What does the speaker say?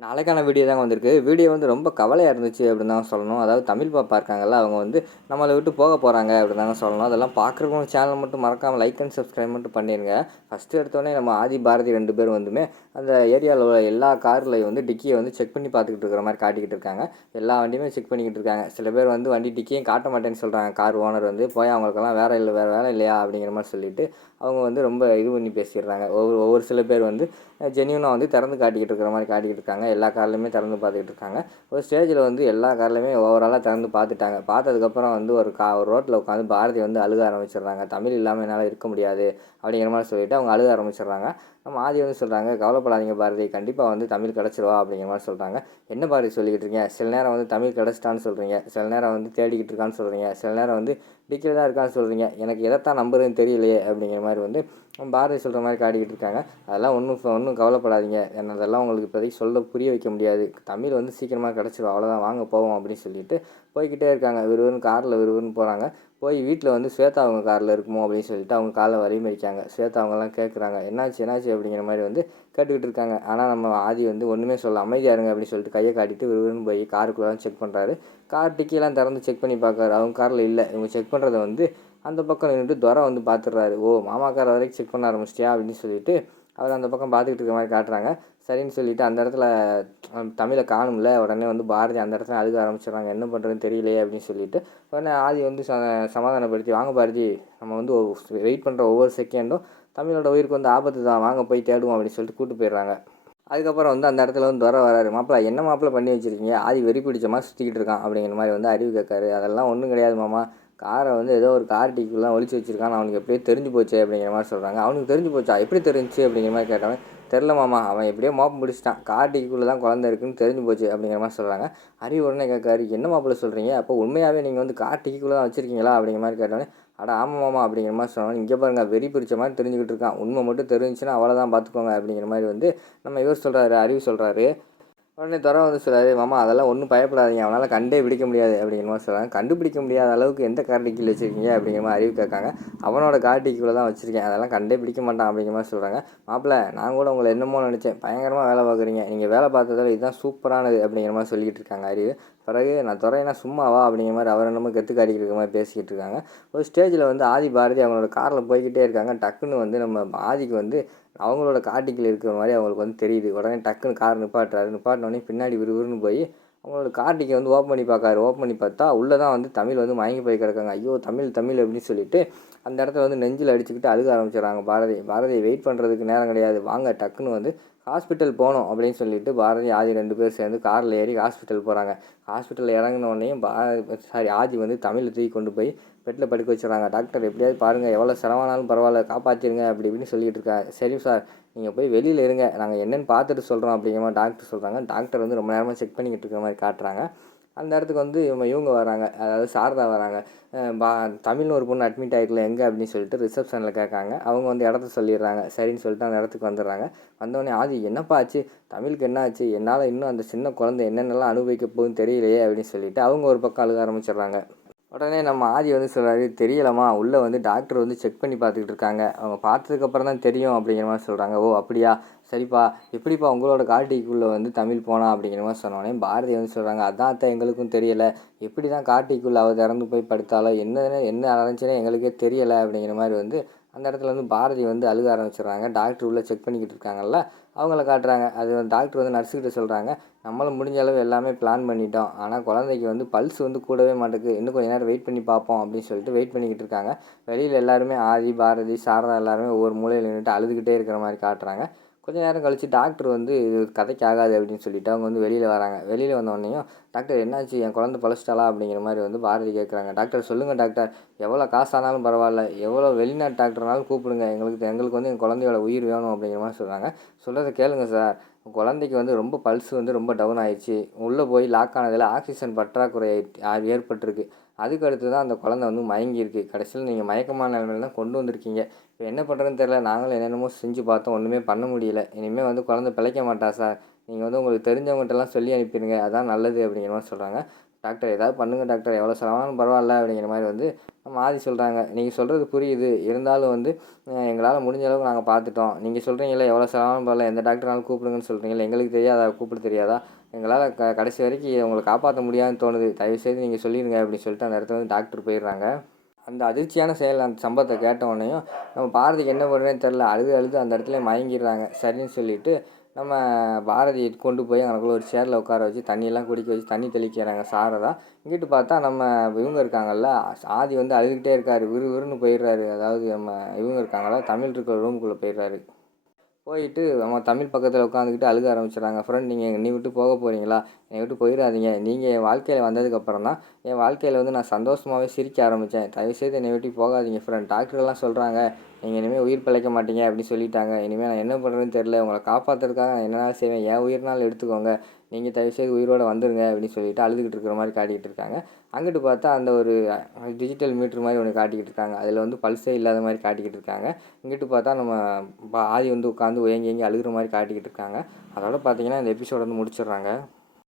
நாளைக்கான வீடியோ தாங்க வந்திருக்கு. வீடியோ வந்து ரொம்ப கவலையா இருந்துச்சு அப்படின்னு தாங்க சொல்லணும். அதாவது தமிழ் பாப்பா இருக்காங்கல்ல, அவங்க வந்து நம்மள விட்டு போக போறாங்க அப்படின்னு தாங்க சொல்லணும். அதெல்லாம் பார்க்குறவங்க சேனல் மட்டும் மறக்காம லைக் அண்ட் சப்ஸ்கிரைப் மட்டும் பண்ணிருங்க. ஃபர்ஸ்ட்டு எடுத்தோனே நம்ம ஆதி, பாரதி 2 பேரும் வந்துமே அந்த ஏரியால உள்ள எல்லா கார்லயும் வந்து டிக்கிய வந்து செக் பண்ணி பார்த்துக்கிட்டு இருக்கிற மாரி காட்டிக்கிட்டு இருக்காங்க. எல்லா வண்டியுமே செக் பண்ணிக்கிட்டு இருக்காங்க. சில பேர் வந்து வண்டி டிக்கியும் காட்ட மாட்டேன்னு சொல்றாங்க. கார் ஓனர் வந்து, "போய் அவங்களுக்கெல்லாம் வேற வேலை இல்லையா?" அப்படிங்கிற மாரி சொல்லிட்டு, அவங்க வந்து ரொம்ப இது பண்ணி பேசிடுறாங்க. ஒவ்வொரு சில பேர் வந்து ஜென்யூனா வந்து திறந்து காட்டிக்கிட்டு இருக்கிற மாரி காட்டிக்கிட்டு இருக்காங்க. எல்லா கார்லையுமே திறந்து பார்த்துக்கிட்டு இருக்காங்க. ஒரு ஸ்டேஜில் வந்து எல்லா கார்லையுமே ஓவராலாக திறந்து பார்த்துட்டாங்க. பார்த்ததுக்கப்புறம் வந்து ஒரு ரோட்டில் உட்காந்து பாரதி வந்து அழுக ஆரம்பிச்சிடுறாங்க. தமிழ் இல்லாமல் என்னால் இருக்க முடியாது அப்படிங்கிற மாதிரி சொல்லிட்டு அவங்க அழுக ஆரம்பிச்சிடுறாங்க. நம்ம ஆதி வந்து சொல்கிறாங்க, "கவலைப்படாதீங்க பாரதி, கண்டிப்பாக வந்து தமிழ் கிடச்சிருவா" அப்படிங்கிற மாதிரி சொல்கிறாங்க. "என்ன பாரதி சொல்லிக்கிட்டு இருக்கீங்க? சில நேரம் வந்து தமிழ் கிடச்சிட்டான்னு சொல்கிறீங்க, சில நேரம் வந்து தேடிக்கிட்டு இருக்கான்னு சொல்கிறீங்க, சில நேரம் வந்து டிக்கில் தான் இருக்கான்னு சொல்கிறீங்க. எனக்கு எதைத்தான் நம்புறதுன்னு தெரியலையே" அப்படிங்கிற மாதிரி வந்து பாரதி சொல்கிற மாதிரி காட்டிக்கிட்டு இருக்காங்க. அதெல்லாம் ஒன்றும் கவலைப்படாதீங்க. அதெல்லாம் உங்களுக்கு இப்போதைக்கு சொல்ல புரிய வைக்க முடியாது. தமிழ் வந்து சீக்கிரமாக கிடச்சிரும். அவ்வளோதான், வாங்க போவோம் அப்படின்னு சொல்லிட்டு போய்க்கிட்டே இருக்காங்க. விறுவிறுன்னு காரில் விறுவிறுன்னு போகிறாங்க. போய் வீட்டில் வந்து ஸ்வேதா அவங்க காரில் இருக்குமோ அப்படின்னு சொல்லிட்டு அவங்க காலை வழிமறிக்காங்க. ஸ்வேதா அவங்கெல்லாம் கேட்குறாங்க, "என்னாச்சு என்னாச்சு?" அப்படிங்கிற மாதிரி வந்து கேட்டுக்கிட்டு இருக்காங்க. ஆனால் நம்ம ஆதி வந்து ஒன்றுமே சொல்ல, "அமைதியாக இருங்க" அப்படின்னு சொல்லிட்டு கையை காட்டிட்டு விறுவிறுன்னு போய் காருக்குள்ளே செக் பண்ணுறாரு. கார் டிக்கியெல்லாம் திறந்து செக் பண்ணி பார்க்குறாரு. அவங்க காரில் இல்லை. இவங்க செக் பண்ணுறத வந்து அந்த பக்கம் நின்றுட்டு துரை வந்து பார்த்துடுறாரு. "ஓ, மாமா கார் வரைக்கும் செக் பண்ண ஆரம்பிச்சிட்டியா?" அப்படின்னு சொல்லிட்டு அவர் அந்த பக்கம் பார்த்துக்கிட்டு இருக்க மாதிரி காட்டுறாங்க. சரின்னு சொல்லிட்டு அந்த இடத்துல தமிழை காணும்ல. உடனே வந்து பாரதி அந்த இடத்துல அழுக ஆரம்பிச்சிடுறாங்க. என்ன பண்ணுறதுன்னு தெரியலையே அப்படின்னு சொல்லிட்டு. உடனே ஆதி வந்து சமாதானப்படுத்தி, "வாங்க பாரதி, நம்ம வந்து வெயிட் பண்ணுற ஒவ்வொரு செகண்டும் தமிழோட உயிருக்கு வந்து ஆபத்து தான். வாங்க போய் தேடுவோம்" அப்படின்னு சொல்லிட்டு கூப்பிட்டு போயிடுறாங்க. அதுக்கப்புறம் வந்து அந்த இடத்துல வந்து துரை வராரு. "மாப்பிள, என்ன மாப்பிள பண்ணி வச்சுருக்கீங்க? ஆதி வெறி பிடிச்ச மாதிரி சுற்றிக்கிட்டு இருக்கான்" அப்படிங்கிற மாதிரி வந்து அறிவு கேட்காரு. "அதெல்லாம் ஒன்றும் கிடையாது மாமா. காரை வந்து ஏதோ ஒரு கார் டிக்கிலாம் ஒளிச்சு வச்சிருக்கான். அவனுக்கு எப்படியோ தெரிஞ்சு போச்சு" அப்படிங்கிற மாதிரி சொல்கிறாங்க. "அவனுக்கு தெரிஞ்சு போச்சா? எப்படி தெரிஞ்சுச்சு?" அப்படிங்கிற மாதிரி கேட்டவன், "தெரில மாமா, அவன் எப்படியோ மோப்பம் பிடிச்சிட்டான். கார் டிக்கிக்குள்ளே தான் குழந்தை இருக்குன்னு தெரிஞ்சு போச்சு" அப்படிங்கிற மாதிரி சொல்கிறாங்க. அறிவு உடனே கேட்காரு, "என்ன மாப்பிள சொல்கிறீங்க? அப்போ உண்மையாகவே நீங்கள் வந்து கார் டிக்கிக்குள்ளே தான் வச்சுருக்கீங்களா?" அப்படிங்கிற மாதிரி கேட்டவொடனே, "அட ஆமாம் மாமா" அப்படிங்கிற மாதிரி சொன்னோன்னே, "இங்கே பாருங்க, வெறி பிடிச்ச மாதிரி தெரிஞ்சுக்கிட்டு இருக்கான். உண்மை மட்டும் தெரிஞ்சுச்சுன்னா அவ்வளோதான் பார்த்துக்கோங்க" அப்படிங்கிற மாதிரி வந்து நம்ம இவர் சொல்கிறாரு, அறிவு சொல்கிறாரு. உடனே துரை வந்து சொல்கிறாரு, "மாமா, அதெல்லாம் ஒன்றும் பயப்படாதீங்க. அவனால் கண்டே பிடிக்க முடியாது" அப்படிங்கிற மாதிரி சொல்கிறாங்க. "கண்டுபிடிக்க முடியாத அளவுக்கு எந்த கார் டிக்கியில் வச்சுருக்கீங்க?" அப்படிங்கிற மாதிரி அறிவு கேட்காங்க. "அவனோட கார் டிக்கிக்குள்ளே தான் வச்சுருக்கேன். அதெல்லாம் கண்டே பிடிக்க மாட்டான்" அப்படிங்கிற மாதிரி சொல்கிறாங்க. "மாப்பிள, நான் கூட உங்களை என்னமோ நினச்சேன். பயங்கரமாக வேலை பார்க்குறீங்க. நீங்கள் வேலை பார்த்ததில் இதுதான் சூப்பரானது" அப்படிங்கிற மாதிரி சொல்லிக்கிட்டு இருக்காங்க அறிவு. பிறகு, "நான் துரைனா சும்மாவா?" அப்படிங்கிற மாதிரி அவர் என்னமோ கெத்து காட்டிக்கிட்டு இருக்க மாதிரி பேசிக்கிட்டு இருக்காங்க. ஒரு ஸ்டேஜில் வந்து ஆதி, பாரதி அவங்களோட காரில் போய்கிட்டே இருக்காங்க. டக்குன்னு வந்து நம்ம ஆதிக்கு வந்து அவங்களோட கார்டிக்கில் இருக்கிற மாதிரி அவங்களுக்கு வந்து தெரியுது. உடனே டக்குன்னு கார் நிப்பாட்டுறாரு. நிப்பாட்டினோடனே பின்னாடி விறுவிறுன்னு போய் அவங்களோட கார்டிக்கை வந்து ஓப்பன் பண்ணி பார்க்காரு. ஓப்பன் பண்ணி பார்த்தா உள்ளே தான் வந்து தமிழ் வந்து மயங்கி போய் கிடக்காங்க. "ஐயோ, தமிழ் தமிழ்" அப்படின்னு சொல்லிட்டு அந்த இடத்துல வந்து நெஞ்சில் அடிச்சுக்கிட்டு அழுக ஆரம்பிச்சிடுறாங்க. பாரதி, "பாரதி, வெயிட் பண்ணுறதுக்கு நேரம் கிடையாது. வாங்க, டக்குன்னு வந்து ஹாஸ்பிட்டல் போகணும்" அப்படின்னு சொல்லிட்டு பாரதி, ஆதி 2 பேர் சேர்ந்து காரில் ஏறி ஹாஸ்பிட்டல் போகிறாங்க. ஹாஸ்பிட்டலில் இறங்கினோடனேயும் ஆதி வந்து தமிழை தூக்கி கொண்டு போய் பெட்டில் படுக்க வச்சுடுறாங்க. "டாக்டர், எப்படியாவது பாருங்கள், எவ்வளோ செலவானாலும் பரவாயில்ல, காப்பாற்றிடுங்க" அப்படி இப்படின்னு சொல்லிட்டு இருக்காங்க. "சரி சார், நீங்கள் போய் வெளியில் இருங்க, நாங்கள் என்னென்னு பார்த்துட்டு சொல்கிறோம்" அப்படிங்கிற மாதிரி டாக்டர் சொல்கிறாங்க. டாக்டர் வந்து ரொம்ப நேரமாக செக் பண்ணிக்கிட்டு இருக்கிற மாதிரி காட்டுறாங்க. அந்த இடத்துக்கு வந்து இவங்க வராங்க, அதாவது சாரதா வராங்க. பா தமிழ்னு ஒரு பொண்ணு அட்மிட் ஆகிருக்கல, எங்கே அப்படின்னு சொல்லிட்டு ரிசப்ஷனில் கேட்காங்க. அவங்க வந்து இடத்த சொல்லிடுறாங்க. சரின்னு சொல்லிட்டு அந்த இடத்துக்கு வந்துடுறாங்க. வந்தோடனே, "ஆதி, என்னப்பா ஆச்சு? தமிழுக்கு என்ன ஆச்சு? என்னால் இன்னும் அந்த சின்ன குழந்தை என்னென்னலாம் அனுபவிக்க போகுதுன்னு தெரியலையே" அப்படின்னு சொல்லிட்டு அவங்க ஒரு பக்கம் அழுக ஆரம்பிச்சிடுறாங்க. உடனே நம்ம ஆதி வந்து சொல்கிறாரு, "தெரியலம்மா, உள்ளே வந்து டாக்டர் வந்து செக் பண்ணி பார்த்துக்கிட்டு இருக்காங்க. அவங்க பார்த்ததுக்கப்புறம் தான் தெரியும்" அப்படிங்கிற மாதிரி சொல்கிறாங்க. "ஓ, அப்படியா? சரிப்பா, எப்படிப்பா உங்களோட கார்டிக்குள்ளே வந்து தமிழ் போனா?" அப்படிங்கிற மாதிரி சொன்னோடனே பாரதி வந்து சொல்கிறாங்க, "அதான் அத்தை, எங்களுக்கும் தெரியலை. எப்படி தான் கார்டிக்குள்ளே அவள் திறந்து போய் படுத்தாலோ, என்ன நடந்துச்சுன்னே எங்களுக்கே தெரியலை" அப்படிங்கிற மாதிரி வந்து அந்த இடத்துல வந்து பாரதி வந்து அழுக ஆரம்பிச்சிடுறாங்க. டாக்டர் உள்ளே செக் பண்ணிக்கிட்டு இருக்காங்கல்ல, அவங்கள காட்டுறாங்க. அது டாக்டர் வந்து நர்ஸுக்கிட்ட சொல்கிறாங்க, "நம்மளும் முடிஞ்ச அளவு எல்லாமே பிளான் பண்ணிட்டோம். ஆனால் குழந்தைக்கு வந்து பல்ஸ் வந்து கூடவே மாட்டேங்குது. இன்னும் கொஞ்சம் நேரம் வெயிட் பண்ணி பார்ப்போம்" அப்படின்னு சொல்லிட்டு வெயிட் பண்ணிக்கிட்டு இருக்காங்க. வெளியில் எல்லாருமே ஆதி, பாரதி, சாரதா எல்லாருமே ஒவ்வொரு மூலையில் நின்றுட்டு அழுதுகிட்டே இருக்கிற மாதிரி காட்டுறாங்க. கொஞ்ச நேரம் கழித்து டாக்டர் வந்து, "இது கதைக்கு ஆகாது" அப்படின்னு சொல்லிட்டு அவங்க வந்து வெளியில் வராங்க. வெளியில் வந்தோடனேயும், "டாக்டர், என்னாச்சு? என் குழந்தை பொழைச்சிட்டாளா?" அப்படிங்கிற மாதிரி வந்து பாரதி கேட்குறாங்க. "டாக்டர், சொல்லுங்கள் டாக்டர். எவ்வளோ காசானாலும் பரவாயில்ல. எவ்வளோ வெளிநாட்டு டாக்டர்னாலும் கூப்பிடுங்க. எங்களுக்கு வந்து என் குழந்தையோட உயிர் வேணும்" அப்படிங்கிற மாதிரி சொல்கிறாங்க. "சொல்கிறத கேளுங்க சார். குழந்தைக்கு வந்து ரொம்ப பல்ஸ் வந்து ரொம்ப டவுன் ஆயிடுச்சு. உள்ளே போய் லாக் ஆனதில் ஆக்சிஜன் பற்றாக்குறை ஏற்பட்டிருக்கு. அதுக்கு அடுத்து தான் அந்த குழந்தை வந்து மயங்கியிருக்கு. கடைசியில் நீங்கள் மயக்கமான நிலைமையில தான் கொண்டு வந்திருக்கீங்க. இப்போ என்ன பண்ணுறதுன்னு தெரியல. நாங்களும் என்னென்னமோ செஞ்சு பார்த்தோம். ஒன்றுமே பண்ண முடியல. இனிமேல் வந்து குழந்தை பிழைக்க மாட்டா சார். நீங்கள் வந்து உங்களுக்கு தெரிஞ்சவங்ககிட்டலாம் சொல்லி அனுப்பிடுங்க. அதான் நல்லது" அப்படிங்கிற மாதிரி சொல்கிறாங்க. டாக்டர் ஏதாவது பண்ணுங்க டாக்டர், எவ்வளோ செலவானாலும் பரவாயில்ல அப்படிங்கிற மாதிரி வந்து நம்ம ஆதி சொல்கிறாங்க. நீங்கள் சொல்கிறது புரியுது, இருந்தாலும் வந்து எங்களால் முடிஞ்ச அளவுக்கு நாங்கள் பார்த்துட்டோம். நீங்கள் சொல்கிறீங்களே எவ்வளோ செலவானாலும் பரவாயில்ல, எந்த டாக்டர்னாலும் கூப்பிடுங்கன்னு சொல்கிறீங்களே, எங்களுக்கு தெரியாதா, கூப்பிட தெரியாதா? எங்களால் கடைசி வரைக்கும் உங்களை காப்பாற்ற முடியாதுன்னு தோணுது, தயவுசெய்து நீங்கள் சொல்லிடுங்க அப்படின்னு சொல்லிட்டு அந்த இடத்துல வந்து டாக்டர் போயிடுறாங்க. அந்த அதிர்ச்சியான செயல் அந்த சம்பவத்தை கேட்ட உடனேயும் நம்ம பாரதிக்கு என்ன பண்ணுறதுன்னு தெரில, அழுது அழுது அந்த இடத்துல மயங்கிடுறாங்க. சரின்னு சொல்லிட்டு நம்ம பாரதியை கொண்டு போய் அங்கனக்குள்ள ஒரு சேரில் உட்கார வச்சு தண்ணியெல்லாம் குடிக்க வச்சு தண்ணி தெளிக்கிறாங்க சாரதா. இங்கிட்டு பார்த்தா நம்ம இவங்க இருக்காங்கல்ல, ஆதி வந்து அழுதுகிட்டே இருக்காரு, விறுவிறுன்னு போயிடுறாரு. அதாவது நம்ம இவங்க இருக்காங்கல்ல, தமிழ் இருக்கிற ரூமுக்குள்ளே போயிடுறாரு. போயிட்டு நம்ம தமிழ் பக்கத்தில் உட்காந்துக்கிட்டு அழுக ஆரம்பிச்சிடுறாங்க. ஃப்ரெண்ட், நீங்கள் என்னை விட்டு போக போகிறீங்களா? என்னை விட்டு போயிடாதீங்க. நீங்கள் என் வாழ்க்கையில் வந்ததுக்கப்புறம் தான் என் வாழ்க்கையில் வந்து நான் சந்தோஷமாகவே சிரிக்க ஆரம்பித்தேன். தயவுசெய்து என்னை விட்டு போகாதீங்க ஃப்ரெண்ட். டாக்டர்லாம் சொல்கிறாங்க நீங்கள் இனிமேல் உயிர் பிழைக்க மாட்டீங்க அப்படின்னு சொல்லிட்டாங்க. இனிமேல் நான் என்ன பண்ணுறதுன்னு தெரில. உங்களை காப்பாற்றுறதுக்காக நான் என்னென்ன செய்வேன். என் உயிர்னாலும் எடுத்துக்கோங்க. நீங்கள் தயவுசெய்து உயிரோடு வந்துருங்க அப்படின்னு சொல்லிட்டு அழுதுகிட்டு இருக்கிற மாதிரி காட்டிக்கிட்டு இருக்காங்க. அங்கிட்டு பார்த்தா அந்த ஒரு டிஜிட்டல் மீட்ரு மாதிரி ஒன்று காட்டிக்கிட்டு இருக்காங்க. அதில் வந்து பல்ஸே இல்லாத மாதிரி காட்டிக்கிட்டு இருக்காங்க. இங்கிட்டு பார்த்தா நம்ம ஆதி வந்து உட்காந்து ஏங்கி ஏங்கி அழுகிற மாதிரி காட்டிக்கிட்டு இருக்காங்க. அதோட பார்த்தீங்கன்னா இந்த எபிசோட வந்து முடிச்சிடுறாங்க.